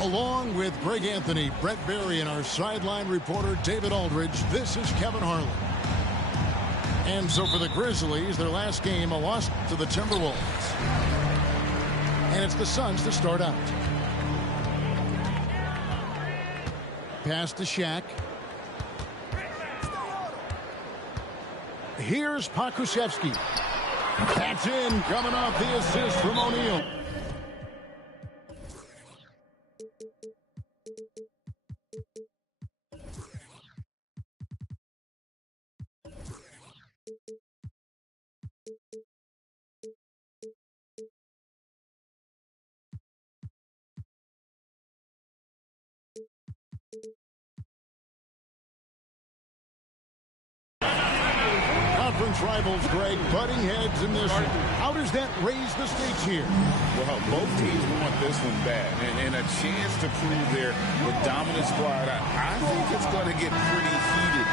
Along with Greg Anthony, Brett Barry, and our sideline reporter David Aldridge, this is Kevin Harlan. And so for the Grizzlies, their last game, a loss to the Timberwolves. And it's the Suns to start out. Pass to Shaq. Here's Pokusevski. That's in, coming off the assist from O'Neal. Conference rivals, Greg, butting heads in this one. How does that raise the stakes here? Well, both teams want this one bad, and a chance to prove their dominant squad. I think it's going to get pretty heated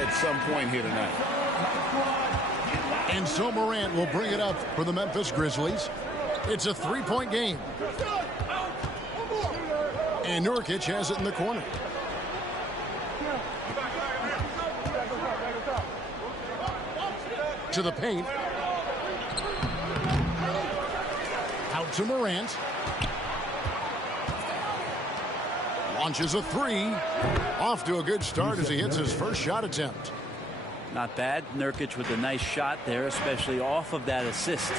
at some point here tonight. And so Morant will bring it up for the Memphis Grizzlies. It's a three-point game. And Nurkic has it in the corner. To the paint. Out to Morant. Launches a three. Off to a good start as he hits his first shot attempt. Not bad. Nurkic with a nice shot there, especially off of that assist.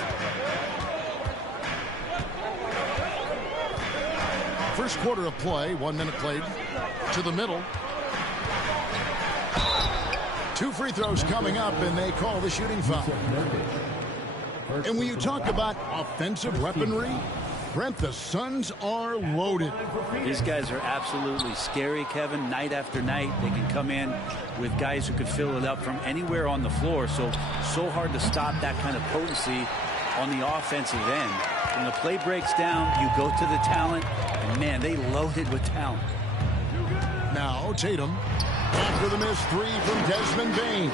First quarter of play, 1 minute played. To the middle. Two free throws coming up, and they call the shooting foul. And when you talk about offensive weaponry, Brent, the Suns are loaded. These guys are absolutely scary, Kevin. Night after night, they can come in with guys who can fill it up from anywhere on the floor. So hard to stop that kind of potency on the offensive end. When the play breaks down, you go to the talent, and man, they loaded with talent. Now Tatum. After the missed three from Desmond Bane.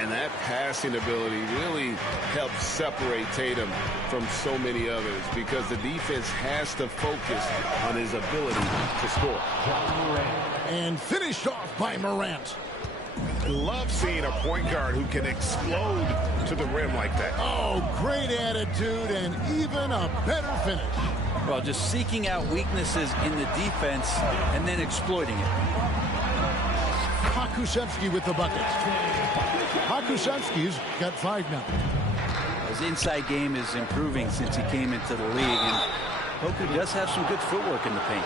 And that passing ability really helps separate Tatum from so many others because the defense has to focus on his ability to score. And finished off by Morant. I love seeing a point guard who can explode to the rim like that. Oh, great attitude and even a better finish. Well, just seeking out weaknesses in the defense and then exploiting it. Pokusevski with the bucket. Pokusevski's got 5 now. His inside game is improving since he came into the league, and Poku does have some good footwork in the paint.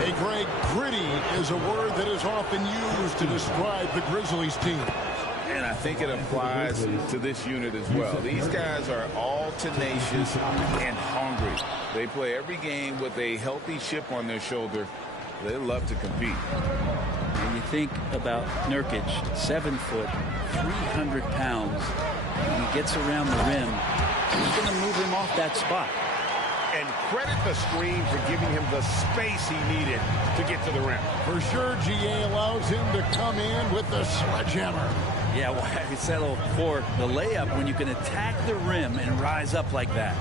Hey, Greg, gritty is a word that is often used to describe the Grizzlies team. And I think it applies to this unit as well. These guys are all tenacious and hungry. They play every game with a healthy chip on their shoulder. They love to compete. When you think about Nurkic, 7 foot, 300 pounds, when he gets around the rim, he's going to move him off that spot. And credit the screen for giving him the space he needed to get to the rim. For sure, GA allows him to come in with the sledgehammer. Yeah, why settle for the layup when you can attack the rim and rise up like that?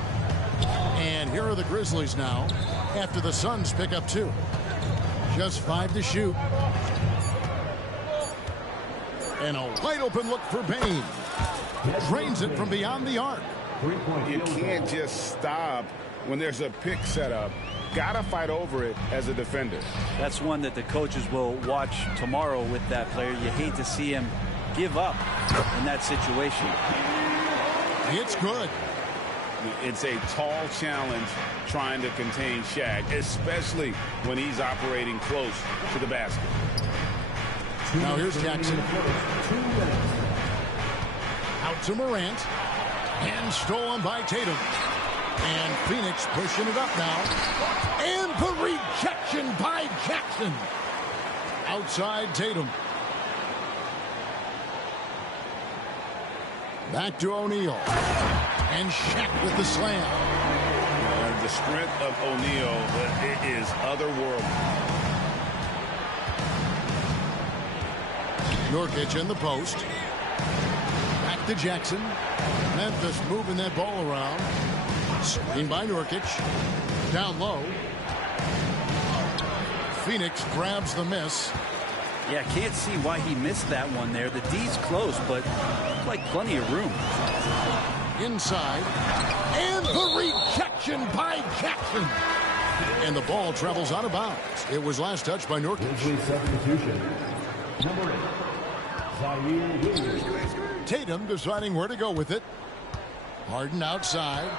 And here are the Grizzlies now after the Suns pick up 2. Just 5 to shoot. And a wide open look for Bane. Drains it from beyond the arc. You can't just stop when there's a pick set up. Gotta fight over it as a defender. That's one that the coaches will watch tomorrow with that player. You hate to see him give up in that situation. It's good. It's a tall challenge trying to contain Shaq, especially when he's operating close to the basket. Now here's Jackson. Out to Morant. And stolen by Tatum. And Phoenix pushing it up now. And the rejection by Jackson. Outside Tatum. Back to O'Neal. And Shaq with the slam. The strength of O'Neal is otherworldly. Nurkic in the post. Back to Jackson. Memphis moving that ball around. Screen by Nurkic. Down low. Phoenix grabs the miss. Yeah, can't see why he missed that one there. The D's close, but like plenty of room. Inside. And the rejection by Jackson. And the ball travels out of bounds. It was last touched by Nurkic. Substitution. Number 8. Zaire Williams. Tatum deciding where to go with it. Harden outside.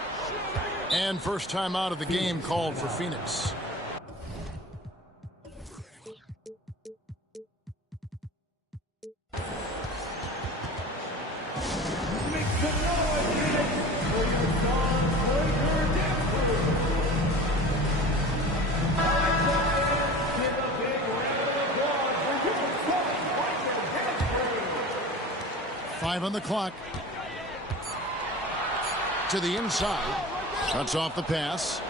And first time out of the game called for Phoenix. Five on the clock. To the inside. Cuts off the pass.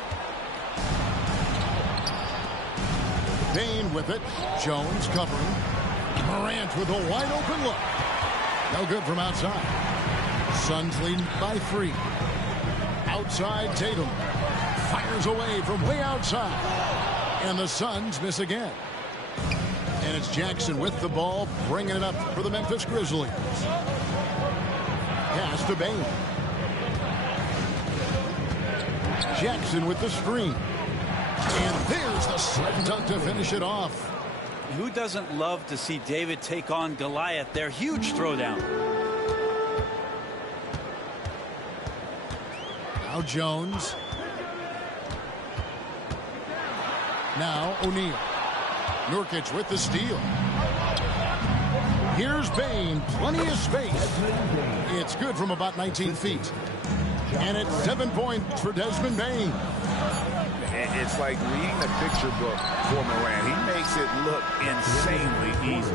Bane with it. Jones covering. Morant with a wide open look. No good from outside. Suns leading by 3. Outside Tatum. Fires away from way outside. And the Suns miss again. And it's Jackson with the ball, bringing it up for the Memphis Grizzlies. Pass to Bane. Jackson with the screen. And there's the slam dunk to finish it off. Who doesn't love to see David take on Goliath? Their huge throwdown. Now Jones. Now O'Neal. Nurkic with the steal. Here's Bane. Plenty of space. It's good from about 19 feet. And it's 7 points for Desmond Bane. It's like reading a picture book for Morant. He makes it look insanely easy.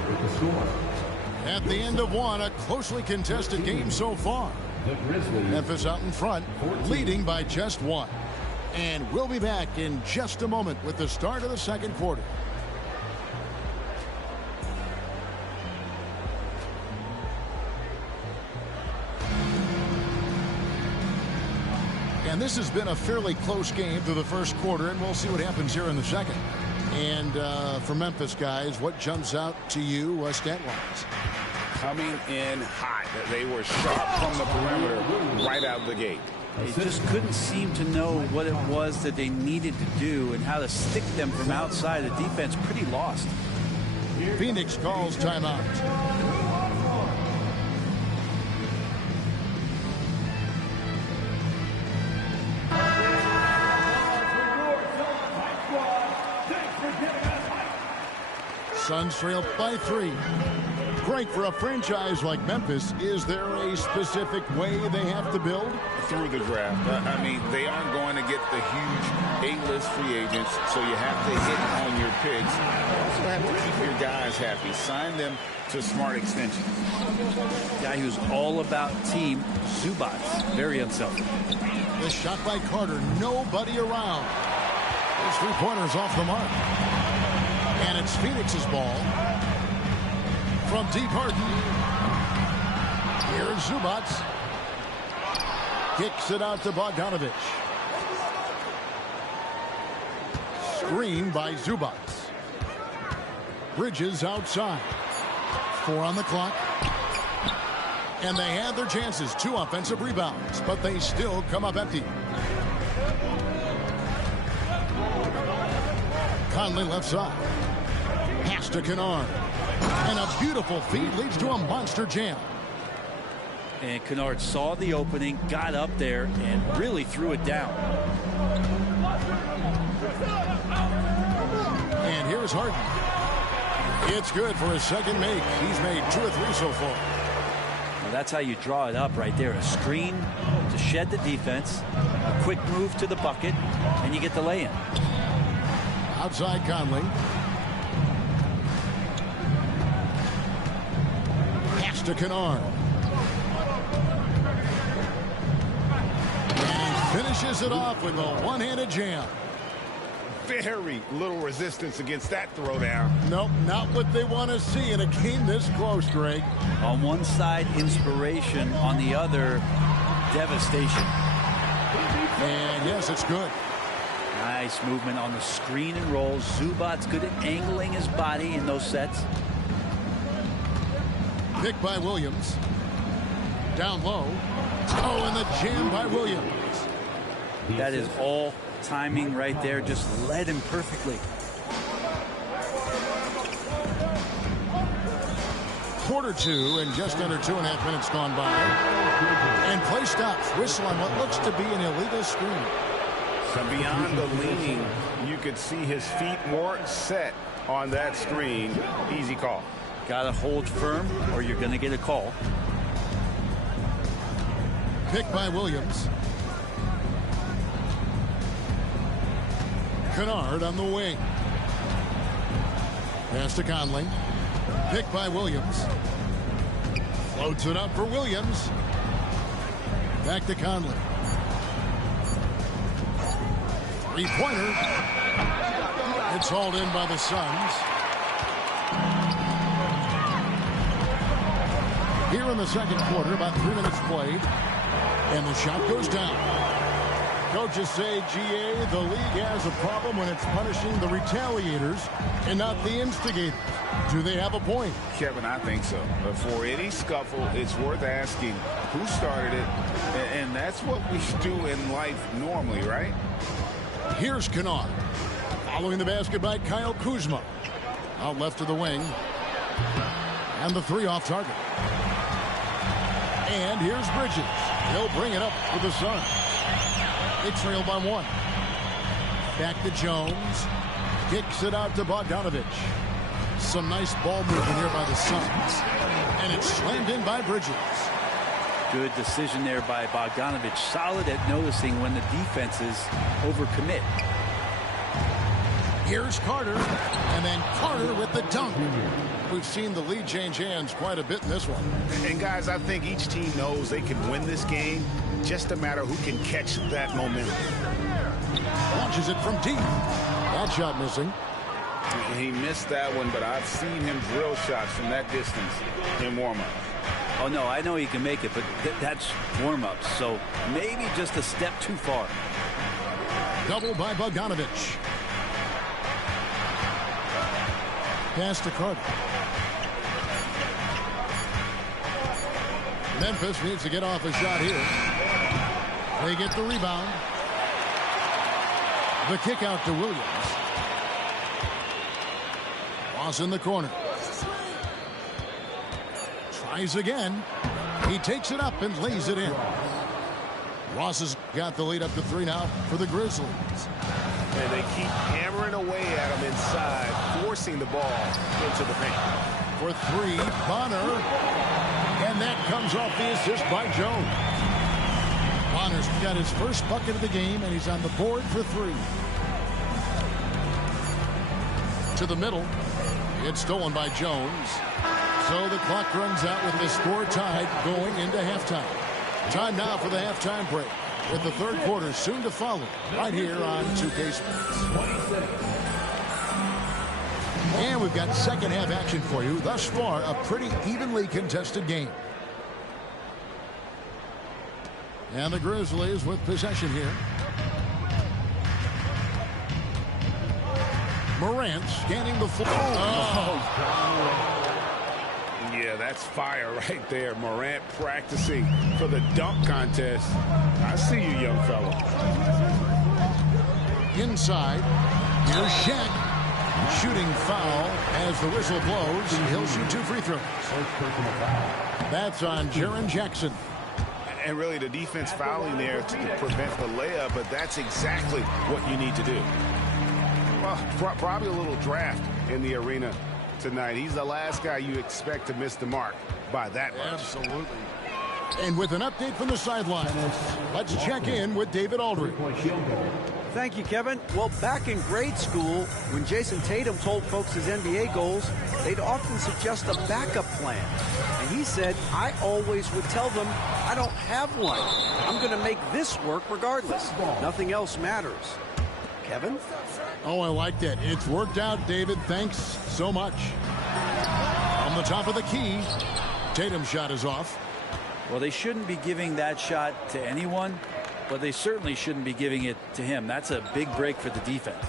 At the end of one, a closely contested game so far. Memphis out in front, leading by just 1. And we'll be back in just a moment with the start of the second quarter. And this has been a fairly close game through the first quarter, and we'll see what happens here in the second. And for Memphis, guys, what jumps out to you stat-wise? Coming in hot. They were sharp from the perimeter right out of the gate. They just couldn't seem to know what it was that they needed to do and how to stick them from outside. The defense pretty lost. Phoenix calls timeout. Suns trail by 3. Great for a franchise like Memphis. Is there a specific way they have to build? Through the draft. I mean, they aren't going to get the huge A-list free agents, so you have to hit on your picks. You also have to keep your guys happy. Sign them to smart extensions. Guy who's all about team, Zubac. Very unselfish. The shot by Carter. Nobody around. Those 3-pointers off the mark. And it's Phoenix's ball. From deep Harden. Here's Zubac. Kicks it out to Bogdanovich. Screen by Zubac. Bridges outside. 4 on the clock. And they had their chances. 2 offensive rebounds, but they still come up empty. Conley left side. Pass to Kennard. And a beautiful feed leads to a monster jam. And Kennard saw the opening, got up there, and really threw it down. And here's Harden. It's good for his second make. He's made 2 of 3 so far. Well, that's how you draw it up right there. A screen to shed the defense, a quick move to the bucket, and you get the lay-in. Outside Conley. Pass to Kennard. And he finishes it off with a one-handed jam. Very little resistance against that throwdown. Nope, not what they want to see in a game this close, Greg. On one side, inspiration. On the other, devastation. And yes, it's good. Nice movement on the screen and roll. Zubac's good at angling his body in those sets. Pick by Williams. Down low. Oh, and the jam by Williams. That is all timing right there. Just led him perfectly. Quarter 2 and just under 2.5 minutes gone by. And play stops. Whistle on what looks to be an illegal screen. So beyond the leaning, you could see his feet weren't set on that screen. Easy call. Got to hold firm or you're going to get a call. Pick by Williams. Kennard on the wing. Pass to Conley. Pick by Williams. Floats it up for Williams. Back to Conley. Three-pointer. It's hauled in by the Suns. Here in the second quarter, about 3 minutes played. And the shot goes down. Coaches say, GA, the league has a problem when it's punishing the retaliators and not the instigators. Do they have a point? Kevin, I think so. But for any scuffle, it's worth asking who started it. And that's what we do in life normally, right? Here's Kennard. Following the basket by Kyle Kuzma. Out left of the wing. And the 3 off target. And here's Bridges. He'll bring it up for the Suns. They trail by 1. Back to Jones. Kicks it out to Bogdanovich. Some nice ball movement here by the Suns. And it's slammed in by Bridges. Good decision there by Bogdanovich. Solid at noticing when the defenses overcommit. Here's Carter. And then Carter with the dunk. We've seen the lead change hands quite a bit in this one. And guys, I think each team knows they can win this game. Just a matter who can catch that momentum. Launches it from deep. That shot missing. He missed that one, but I've seen him drill shots from that distance in warm-up. Oh, no, I know he can make it, but that's warm-ups. So maybe just a step too far. Double by Bogdanovich. Pass to Carter. Memphis needs to get off a shot here. They get the rebound. The kick out to Williams. Ross in the corner. Tries again. He takes it up and lays it in. Ross has got the lead up to 3 now for the Grizzlies. And they keep hammering away at him inside, forcing the ball into the paint. For 3, Bonner. And that comes off the assist by Jones. Bonner's got his first bucket of the game, and he's on the board for 3. To the middle. It's stolen by Jones. So the clock runs out with the score tied going into halftime. Time now for the halftime break, with the third quarter soon to follow right here on 2K Sports. And we've got second half action for you. Thus far, a pretty evenly contested game. And the Grizzlies with possession here. Morant scanning the floor. Yeah, that's fire right there. Morant practicing for the dunk contest. I see you, young fella. Inside. Here's Shaq. Shooting foul as the whistle blows. He'll shoot 2 free throws. That's on Jaren Jackson. And really the defense fouling there to prevent the layup, but that's exactly what you need to do. Well, probably a little draft in the arena tonight. He's the last guy you expect to miss the mark by that much. Absolutely. And with an update from the sideline, let's check in with David Aldridge. Thank you, Kevin. Well, back in grade school, when Jason Tatum told folks his NBA goals, they'd often suggest a backup plan. And he said, I always would tell them, I don't have one. I'm going to make this work regardless. Nothing else matters. Kevin? Oh, I like that. It's worked out, David. Thanks so much. On the top of the key, Tatum's shot is off. Well, they shouldn't be giving that shot to anyone, but they certainly shouldn't be giving it to him. That's a big break for the defense.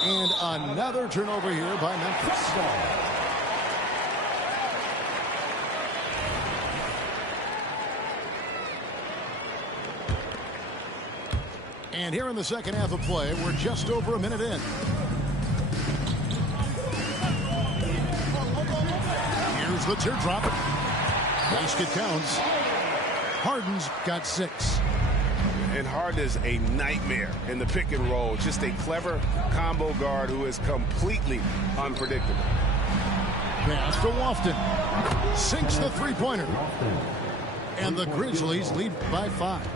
And another turnover here by Memphis. And here in the second half of play, we're just over a minute in. Here's the teardrop. Basket counts. Harden's got 6. And Harden is a nightmare in the pick and roll. Just a clever combo guard who is completely unpredictable. Pass to Lofton. Sinks the three-pointer. And the Grizzlies lead by 5.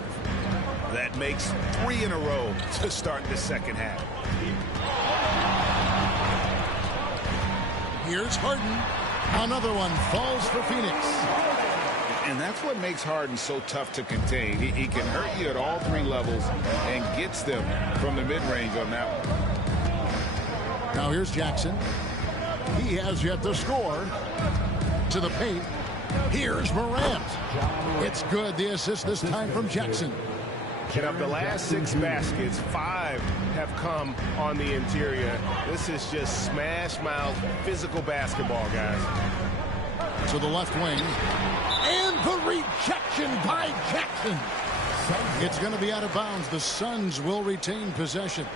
That makes 3 in a row to start the second half. Here's Harden. Another one falls for Phoenix. And that's what makes Harden so tough to contain. He can hurt you at all 3 levels and gets them from the mid-range on that one. Now here's Jackson. He has yet to score. To the paint. Here's Morant. It's good. The assist this time from Jackson. And of the last 6 baskets, 5 have come on the interior. This is just smash mouth physical basketball, guys. To the left wing. And the rejection by Jackson. It's going to be out of bounds. The Suns will retain possession.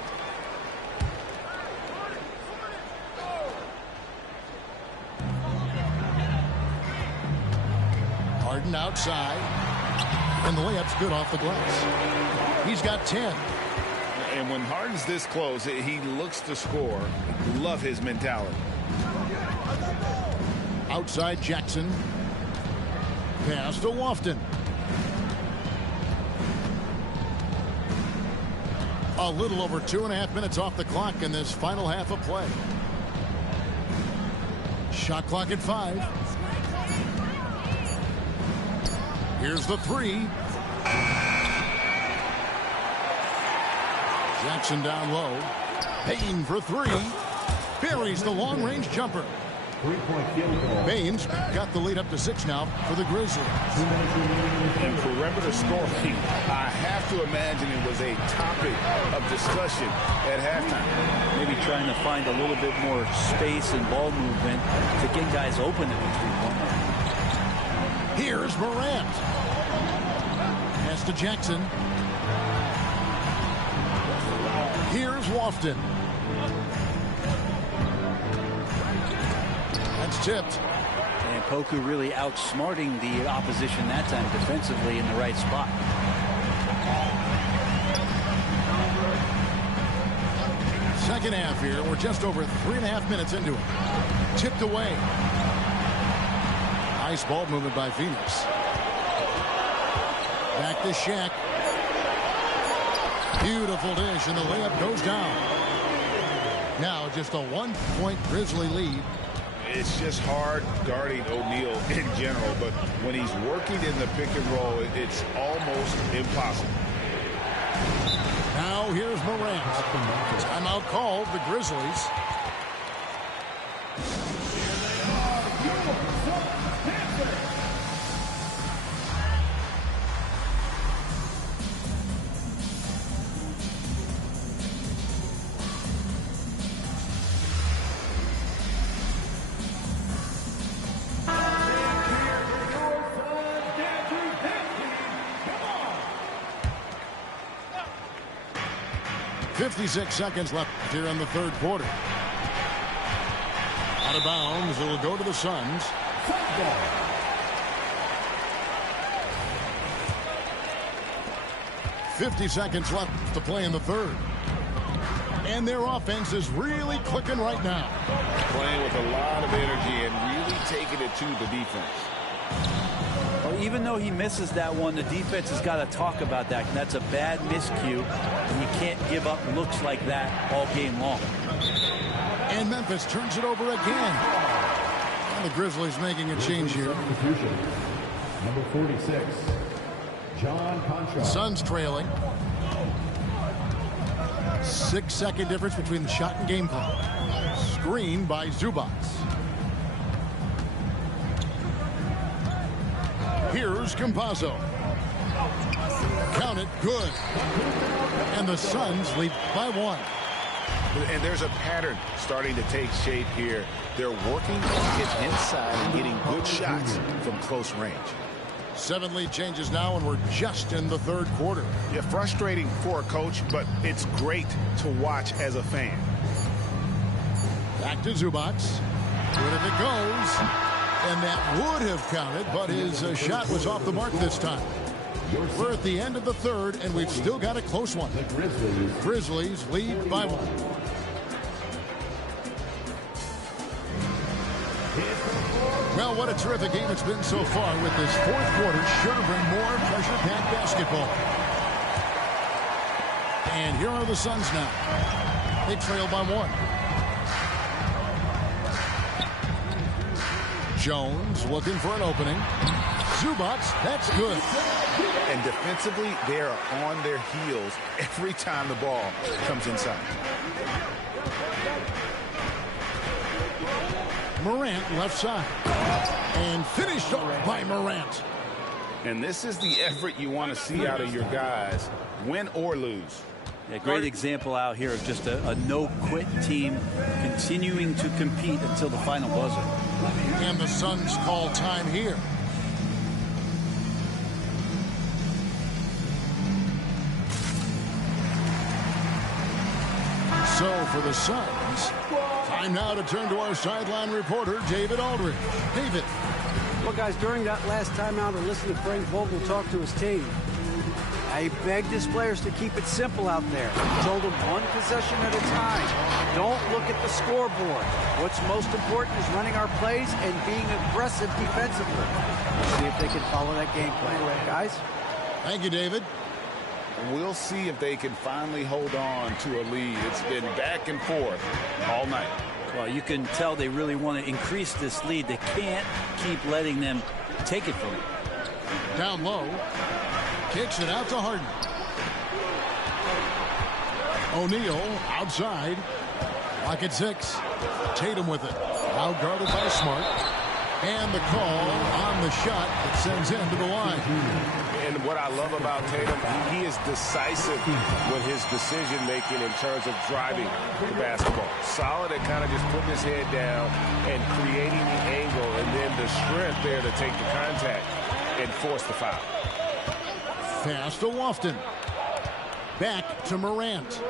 Harden outside. And the layup's good off the glass. He's got 10. And when Harden's this close, he looks to score. Love his mentality. Outside Jackson. Pass to Lofton. A little over 2.5 minutes off the clock in this final half of play. Shot clock at 5. Here's the 3. Jackson down low. Payne for 3. Buries the long-range jumper. Baines got the lead up to 6 now for the Grizzlies. And perimeter scoring, I have to imagine it was a topic of discussion at halftime. Maybe trying to find a little bit more space and ball movement to get guys open in the three-point. Here's Morant. Pass to Jackson. Here's Lofton. That's tipped. And Poku really outsmarting the opposition that time defensively in the right spot. Second half here. We're just over 3.5 minutes into it. Tipped away. Nice ball movement by Phoenix. Back to Shaq. Beautiful dish, and the layup goes down. Now just a 1-point Grizzly lead. It's just hard guarding O'Neal in general, but when he's working in the pick and roll, it's almost impossible. Now here's Morant. Timeout called, the Grizzlies. .56 seconds left here in the third quarter. Out of bounds. It'll go to the Suns. 50 seconds left to play in the third. And their offense is really clicking right now. Playing with a lot of energy and really taking it to the defense. Well, even though he misses that one, the defense has got to talk about that. And that's a bad miscue, and you can't give up looks like that all game long. And Memphis turns it over again. And the Grizzlies making a change here. Number 46, John Contra. Suns trailing. 6-second difference between the shot and game clock. Screen by Zubac. Here's Campazzo. Count it, good. And the Suns lead by 1. And there's a pattern starting to take shape here. They're working to get inside and getting good shots from close range. 7 lead changes now, and we're just in the third quarter. Yeah, frustrating for a coach, but it's great to watch as a fan. Back to Zubac. Good if it goes. And that would have counted, but his shot was off the mark this time. We're at the end of the third, and we've still got a close one. Grizzlies lead by 1. Well, what a terrific game it's been so far, with this fourth quarter sure to bring more pressure-packed basketball. And here are the Suns now. They trail by 1. Jones looking for an opening. Zubac, that's good. And defensively, they are on their heels every time the ball comes inside. Morant left side. And finished off by Morant. And this is the effort you want to see out of your guys, win or lose. A great example out here of just a no-quit team continuing to compete until the final buzzer. And the Suns call time here. So for the Suns, time now to turn to our sideline reporter, David Aldridge. David. Well, guys, during that last timeout, I listened to Frank Vogel talk to his team. He begged his players to keep it simple out there. He told them one possession at a time. Don't look at the scoreboard. What's most important is running our plays and being aggressive defensively. Let's see if they can follow that game plan. Guys? Thank you, David. We'll see if they can finally hold on to a lead. It's been back and forth all night. Well, you can tell they really want to increase this lead. They can't keep letting them take it from them. Down low. Kicks it out to Harden. O'Neal outside. Lock at 6. Tatum with it. Out guarded by Smart. And the call on the shot that sends him to the line. And what I love about Tatum, he is decisive with his decision-making in terms of driving the basketball. Solid at kind of just putting his head down and creating the angle, and then the strength there to take the contact and force the foul. Pass to Lofton. Back to Morant.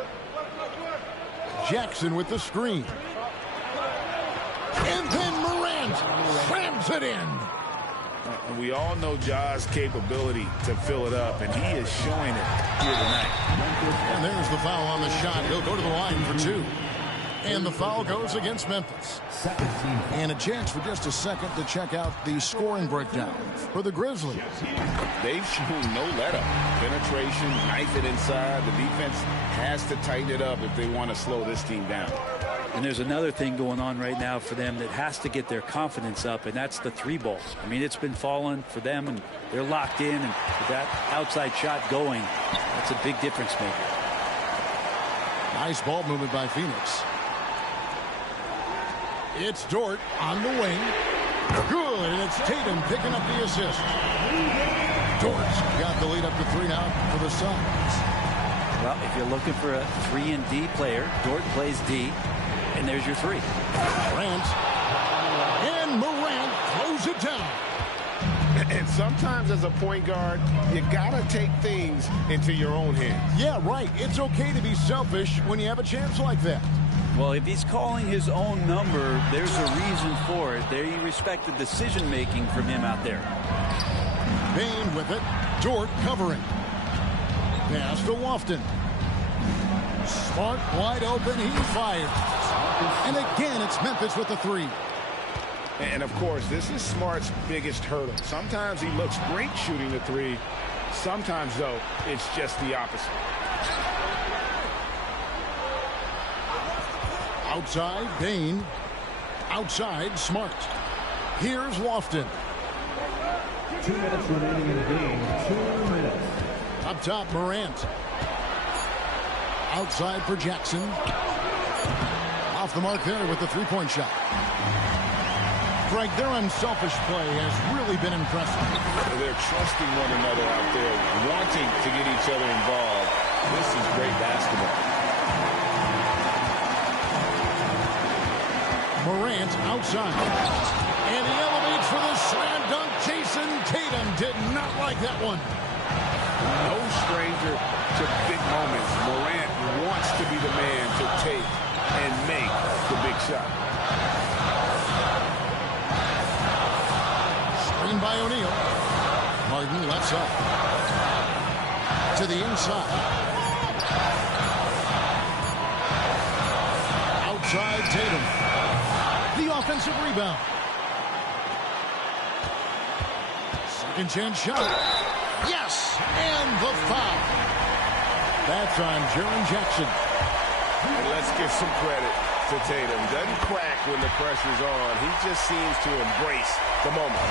Jackson with the screen. And then Morant slams it in. We all know Ja's capability to fill it up, and he is showing it here tonight. And there's the foul on the shot. He'll go to the line for 2. And the foul goes against Memphis. And a chance for just a second to check out the scoring breakdown for the Grizzlies. They've shown no let-up. Penetration, knife it inside. The defense has to tighten it up if they want to slow this team down. And there's another thing going on right now for them that has to get their confidence up, and that's the 3-ball. I mean, it's been falling for them, and they're locked in, and with that outside shot going, that's a big difference maker. Nice ball movement by Phoenix. It's Dort on the wing. Good, and it's Tatum picking up the assist. Dort's got the lead up to 3 now for the Suns. Well, if you're looking for a 3-and-D player, Dort plays D, and there's your 3. Morant. And Morant throws it down. And sometimes as a point guard, you got to take things into your own hands. Yeah, right. It's okay to be selfish when you have a chance like that. Well, if he's calling his own number, there's a reason for it. They respect the decision-making from him out there. Bane with it. Dort covering. Pass to Lofton. Smart wide open. He fires. And again, it's Memphis with the three. And, of course, this is Smart's biggest hurdle. Sometimes he looks great shooting the three. Sometimes, though, it's just the opposite. Outside, Bain. Outside, Smart. Here's Lofton. 2 minutes remaining in the game. 2 minutes. Up top, Morant. Outside for Jackson. Off the mark there with the three-point shot. Greg, their unselfish play has really been impressive. They're trusting one another out there, wanting to get each other involved. This is great basketball. Morant outside. And he elevates for the slam dunk. Jason Tatum did not like that one. No stranger to big moments. Morant wants to be the man to take and make the big shot. Screen by O'Neal. Harden lets up. To the inside. Outside Tatum. The offensive rebound. Second chance shot. Yes! And the foul. That's on Jaren Jackson. And let's give some credit to Tatum. Doesn't crack when the pressure's on. He just seems to embrace the moment.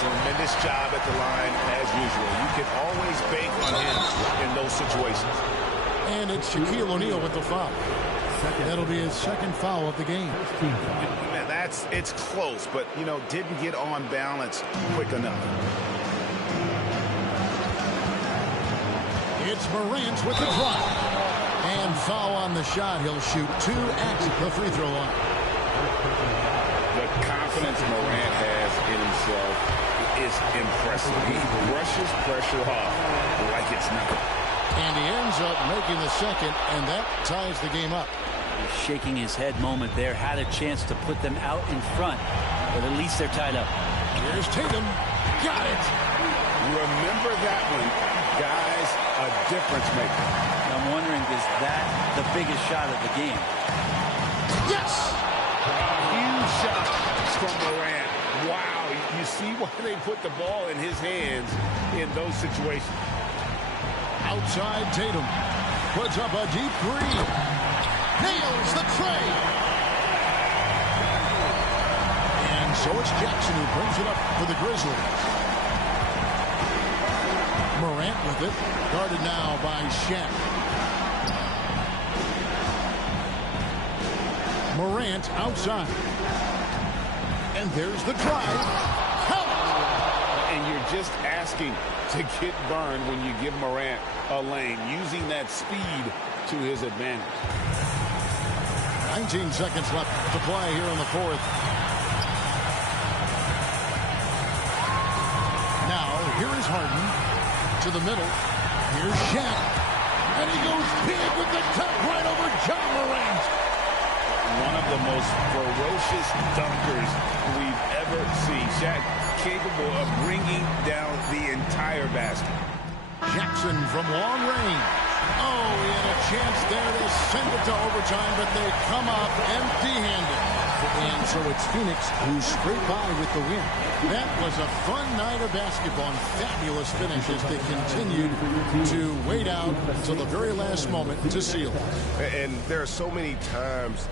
Tremendous job at the line as usual. You can always bank on him in those situations. And it's Shaquille O'Neal with the foul. That'll be his second foul of the game. It's close, but, didn't get on balance quick enough. It's Morant with the drive. And foul on the shot. He'll shoot 2 at the free throw line. The confidence Morant has in himself is impressive. He brushes pressure off like it's nothing. And he ends up making the second, and that ties the game up. Shaking his head moment there. Had a chance to put them out in front, but at least they're tied up. Here's Tatum. Got it. Remember that one, guys, a difference maker. I'm wondering, is that the biggest shot of the game? Yes! Huge shot from Morant. Wow, you see why they put the ball in his hands in those situations. Outside Tatum. Puts up a deep three. Nails the tray. And so it's Jackson who brings it up for the Grizzlies. Morant with it. Guarded now by Shaq. Morant outside. And there's the drive. Count. And you're just asking to get burned when you give Morant a lane, using that speed to his advantage. 19 seconds left to play here in the fourth. Now, here is Harden to the middle. Here's Shaq. And he goes big with the cut right over John Morant. One of the most ferocious dunkers we've ever seen. Shaq capable of bringing down the entire basket. Jackson from long range. Oh, he had a chance there to send it to overtime, but they come up empty-handed. And so it's Phoenix who scraped by with the win. That was a fun night of basketball and fabulous finish as they continued to wait out till the very last moment to seal it. And there are so many times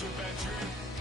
Your bedroom.